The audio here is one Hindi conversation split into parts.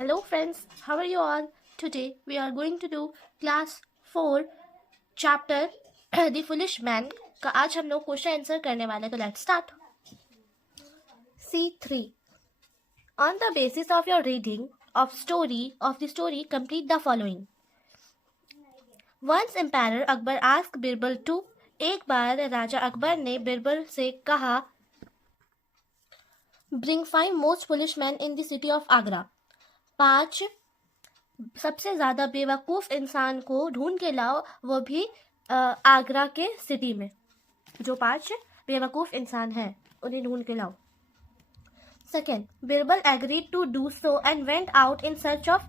Hello friends, how are you all? Today we are going to do class 4 chapter The Foolish Man का आज हम लोग क्वेश्चन आंसर करने वाले तो let's start. C3. On the basis of your reading of the story complete the following. Once Emperor Akbar asked Birbal to एक बार राजा अकबर ने बिरबल से कहा Bring 5 most foolish men in the city of Agra. 5 सबसे ज़्यादा बेवकूफ़ इंसान को ढूंढ के लाओ, वो भी आगरा के सिटी में. जो 5 बेवकूफ़ इंसान हैं उन्हें ढूंढ के लाओ. Second, Birbal agreed to do so and went out in search of.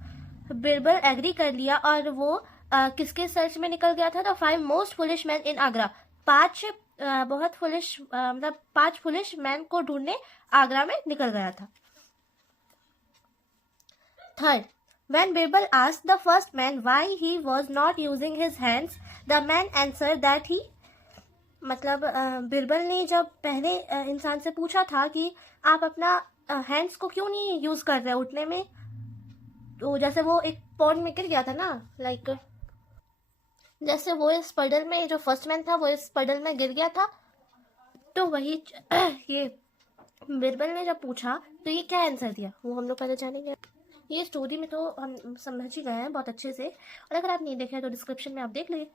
Birbal agree कर लिया और वो किसके सर्च में निकल गया था? The 5 most foolish man in Agra. 5 बहुत फुलिश मतलब 5 फुलिश मैन को ढूंढने आगरा में निकल गया था. Third, when Birbal asked the first man why he was not using his hands, the man answered that he मतलब बिरबल ने जब पहले इंसान से पूछा था कि आप अपना हैंड्स को क्यों नहीं यूज़ कर रहे उठने में, तो जैसे वो एक पॉन्ड में गिर गया था ना, लाइक जैसे वो इस पडल में, जो फर्स्ट मैन था वो इस पडल में गिर गया था, तो वही ये बिरबल ने जब पूछा तो ये क्या आंसर दिया वो हम लोग पहले जानेंगे. ये स्टोरी में तो हम समझ ही गए हैं बहुत अच्छे से, और अगर आप नहीं देखे तो डिस्क्रिप्शन में आप देख लीजिए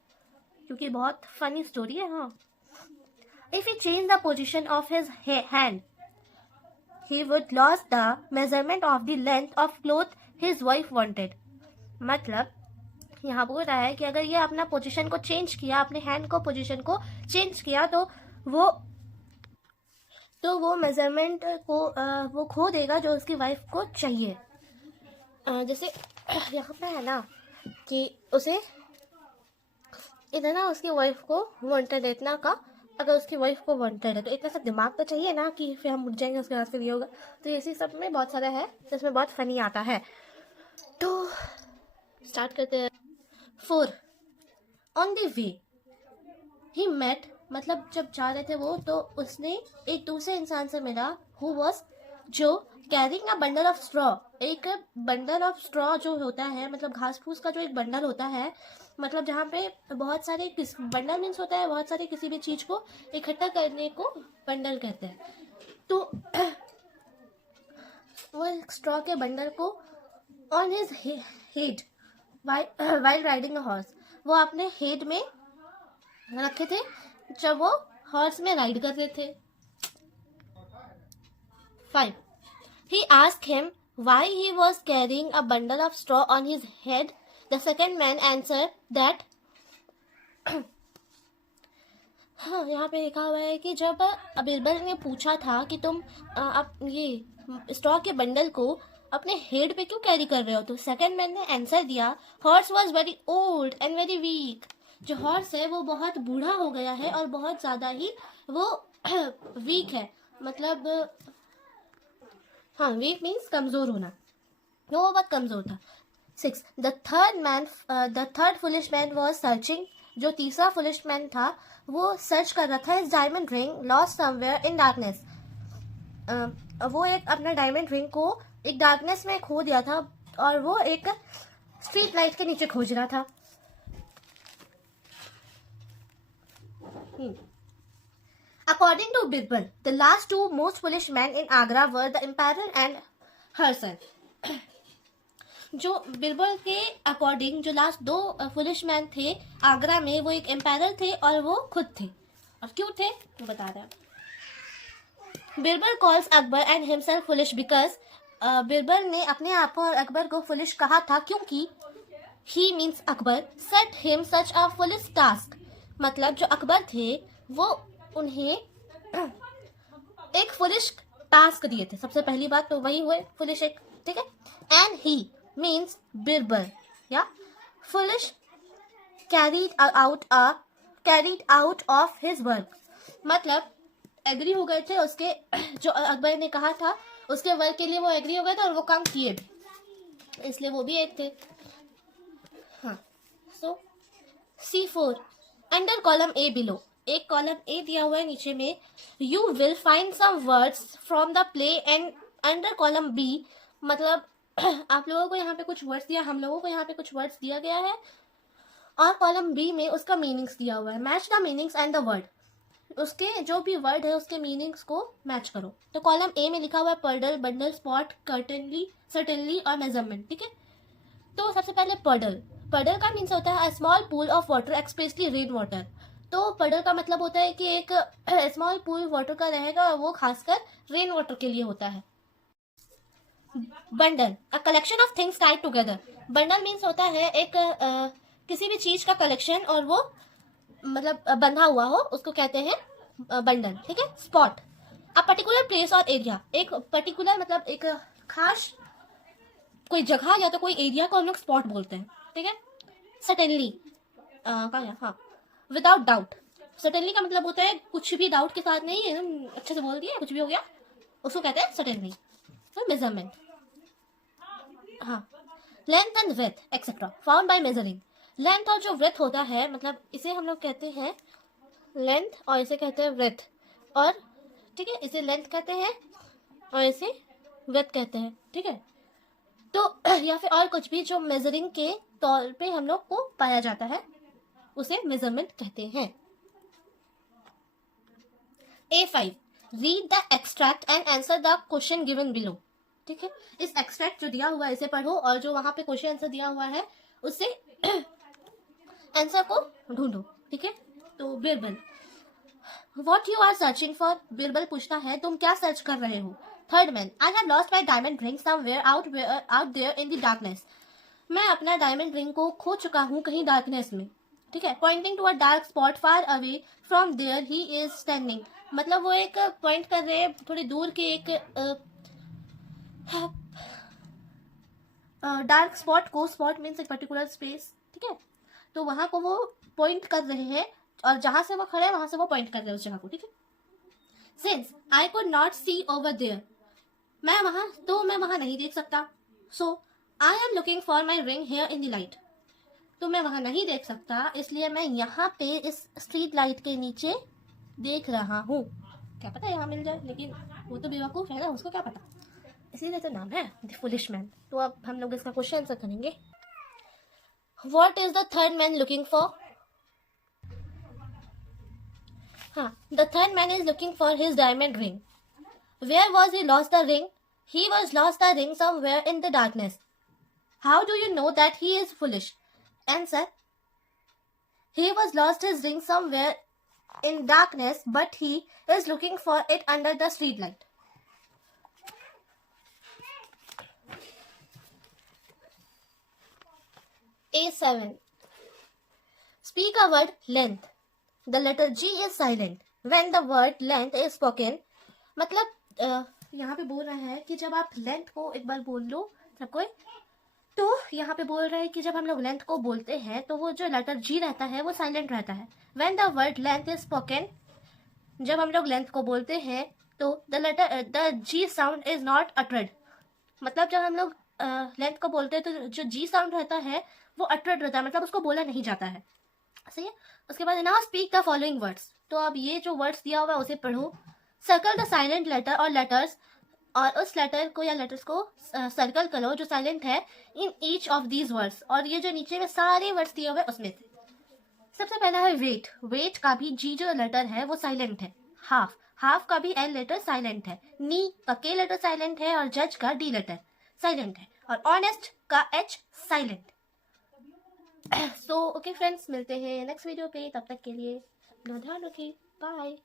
क्योंकि बहुत फनी स्टोरी है. हाँ, if he change the position of his hand he would loss the measurement of the length of cloth his wife wanted. मतलब यहाँ बोल रहा है कि अगर ये अपना पोजीशन को चेंज किया, अपने हैंड को पोजीशन को चेंज किया, तो वो मेजरमेंट को वो खो देगा जो उसकी वाइफ को चाहिए. जैसे यहाँ पे है ना कि उसे इतना उसकी वाइफ को वांटेड है, इतना का अगर उसकी वाइफ को वांटेड है तो इतना सा दिमाग तो चाहिए ना कि फिर हम उठ जाएंगे उसके बाद फिर ये होगा. तो इसी सब में बहुत सारा है जिसमें बहुत फनी आता है. तो स्टार्ट करते हैं. 4. On the way he met, मतलब जब जा रहे थे वो, तो उसने एक दूसरे इंसान से मिला हु वॉज, जो carrying a bundle of straw. एक बंडल ऑफ स्ट्रॉ जो होता है मतलब घास फूस का जो एक बंडल होता है, मतलब जहाँ पे बहुत सारे बंडल मीन्स होता है बहुत सारे किसी भी चीज़ को इकट्ठा करने को बंडल कहते हैं. तो वो स्ट्रॉ के बंडल को on his head while riding a horse, वो अपने हेड में रखे थे जब वो हॉर्स में राइड कर रहे थे. 5. He asked him why he was carrying a bundle of straw on his head. The second man answered that हाँ, यहाँ पे लिखा हुआ है कि जब बिरबल ने पूछा था कि तुम अब ये स्ट्रॉ के बंडल को अपने हेड पे क्यों कैरी कर रहे हो, तो सेकंड मैन ने आंसर दिया horse was very old and very weak. जो हॉर्स है वो बहुत बूढ़ा हो गया है और बहुत ज़्यादा ही वो वीक है. मतलब हाँ, वीक मीन्स कमज़ोर होना, वो बहुत कमज़ोर था. 6. The third foolish man was searching. जो तीसरा फुलिश मैन था वो सर्च कर रहा था. इस diamond ring lost somewhere in darkness. वो एक अपना डायमंड रिंग को एक डार्कनेस में खो दिया था और वो एक स्ट्रीट लाइट के नीचे खोज रहा था. According to Birbal, the last 2 most foolish men in Agra were the emperor and her son. जो बिरबल के अकॉर्डिंग जो लास्ट 2 फुलिश मैन थे आगरा में, वो एक एम्पायर थे और वो खुद थे. और क्यों थे वो बता रहा है. Birbal calls Akbar and himself foolish because, Birbal ने अपने आप को और अकबर को फुलिश कहा था क्योंकि he means Akbar set him such a foolish task. मतलब जो अकबर थे वो उन्हें एक फुलिश टास्क दिए थे. सबसे पहली बात तो वही हुए फुलिश एक, ठीक है. एंड ही मीन्स बिरबल या foolish carried out of his work. मतलब एग्री हो गए थे उसके जो अकबर ने कहा था उसके वर्क के लिए, वो एग्री हो गए थे और वो काम किए भी, इसलिए वो भी एक थे. हाँ, so C4 under column A below. एक कॉलम ए दिया हुआ है नीचे में. You will find some words from the play and under column B, मतलब आप लोगों को यहाँ पे कुछ वर्ड्स दिया, हम लोगों को यहाँ पे कुछ वर्ड्स दिया गया है और कॉलम बी में उसका मीनिंग्स दिया हुआ है। Match the meanings and the word, उसके जो भी वर्ड है उसके मीनिंग्स को मैच करो। तो कॉलम ए में लिखा हुआ है पर्डल, बंडल, स्पॉट, कर्टनली, सर्टेनली और मेजरमेंट। ठीक है, तो सबसे पहले पर्डल। पर्डल का मीन्स होता है a small pool of water, especially rain water. तो पर्डल का मतलब होता है कि एक स्मॉल पूल वाटर का रहेगा और वो खासकर रेन वाटर के लिए होता है। Bundle, a collection of things Tide together. Bundle means होता है एक किसी भी चीज का कलेक्शन और वो मतलब बंधा हुआ हो, उसको कहते हैं बंडल। ठीक है। स्पॉट, अ पर्टिकुलर प्लेस और एरिया, एक पर्टिकुलर मतलब एक खास कोई जगह या तो कोई एरिया को हम लोग स्पॉट बोलते हैं। ठीक है। सर्टेनली, हाँ, विदाउट डाउट। सर्टेनली का मतलब होता है कुछ भी डाउट के साथ नहीं, एकदम अच्छे से बोल दिया, कुछ भी हो गया, उसको कहते हैं सर्टेनली। तो मेजरमेंट, हाँ। Length and width etcetera found by measuring. Length और जो विड्थ होता है, मतलब इसे हम लोग कहते हैं लेंथ और इसे कहते हैं विड्थ। और ठीक है, इसे लेंथ कहते हैं और इसे विड्थ कहते हैं। ठीक है। तो या फिर और कुछ भी जो मेजरिंग के तौर पे हम लोग को पाया जाता है उसे मेजरमेंट कहते हैं। A5, read the extract and answer the question given below. ठीक है, इस एक्सट्रैक्ट जो दिया हुआ है इसे पढ़ो और जो वहां पे क्वेश्चन आंसर दिया हुआ है उससे आंसर को ढूंढो। ठीक है। तो Birbal, what you are searching for. Birbal पूछता है तुम क्या सर्च कर रहे हो। Third man, I have lost my diamond ring somewhere out there in the darkness. मैं अपना डायमंड रिंग को खो चुका हूँ कहीं डार्कनेस में। ठीक है। Pointing to a dark spot far away from there he is standing, मतलब वो एक पॉइंट कर रहे हैं थोड़ी दूर के एक डार्क स्पॉट को, स्पॉट मीन्स एक पर्टिकुलर स्पेस। ठीक है। तो वहां को वो पॉइंट कर रहे हैं और जहां से वो खड़े हैं वहां से वो पॉइंट कर रहे हैं उस जगह को। ठीक है। Since I could not see over there, मैं वहां नहीं देख सकता। So I am looking for my ring here in the light, तो मैं वहां नहीं देख सकता इसलिए मैं यहाँ पे इस स्ट्रीट लाइट के नीचे देख रहा हूँ। क्या पता यहाँ मिल जाए, लेकिन वो तो बेवकूफ है ना, उसको क्या पता, इसीलिए तो नाम है द फुलिश मैन। तो अब हम लोग इसका क्वेश्चन आंसर करेंगे। What is the third man looking for. हाँ, the third man is looking for his diamond ring. Where was he lost the ring. He was lost the ring somewhere in the darkness. How do you know that he is foolish. Answer, he was lost his ring somewhere in darkness, but he is looking for it under the street light. A7, speak a word length. The letter G is silent when the word length is spoken. मतलब यहाँ पे बोल रहा है कि जब आप लेंथ को एक बार बोल लो सब कोई, तो यहाँ पे बोल रहा है कि जब हम लोग लेंथ को बोलते हैं तो वो जो लेटर जी रहता है वो साइलेंट रहता है। When the word length is spoken, जब हम लोग लेंथ को बोलते हैं तो the G sound is not uttered, मतलब जब हम लोग लेंथ को बोलते हैं तो जो जी साउंड रहता है वो अटर्ड रहता है, मतलब उसको बोला नहीं जाता है। सही है। उसके बाद now speak the following words, तो अब ये जो वर्ड्स दिया हुआ है उसे पढ़ो। सर्कल द साइलेंट लेटर और लेटर्स, और उस लेटर को या लेटर्स को सर्कल करो जो साइलेंट है in each of these words, और ये जो नीचे में सारे वर्ड्स दिए हुए उसमें से। सबसे पहला है वेट। वेट का भी जी जो लेटर है वो साइलेंट है। हाफ, हाफ का भी एल लेटर साइलेंट है। नी का के लेटर साइलेंट है और जज का डी लेटर साइलेंट है, और ऑनेस्ट का H silent. So okay friends, मिलते हैं नेक्स्ट वीडियो पे, तब तक के लिए अपना ध्यान रखिए, बाय।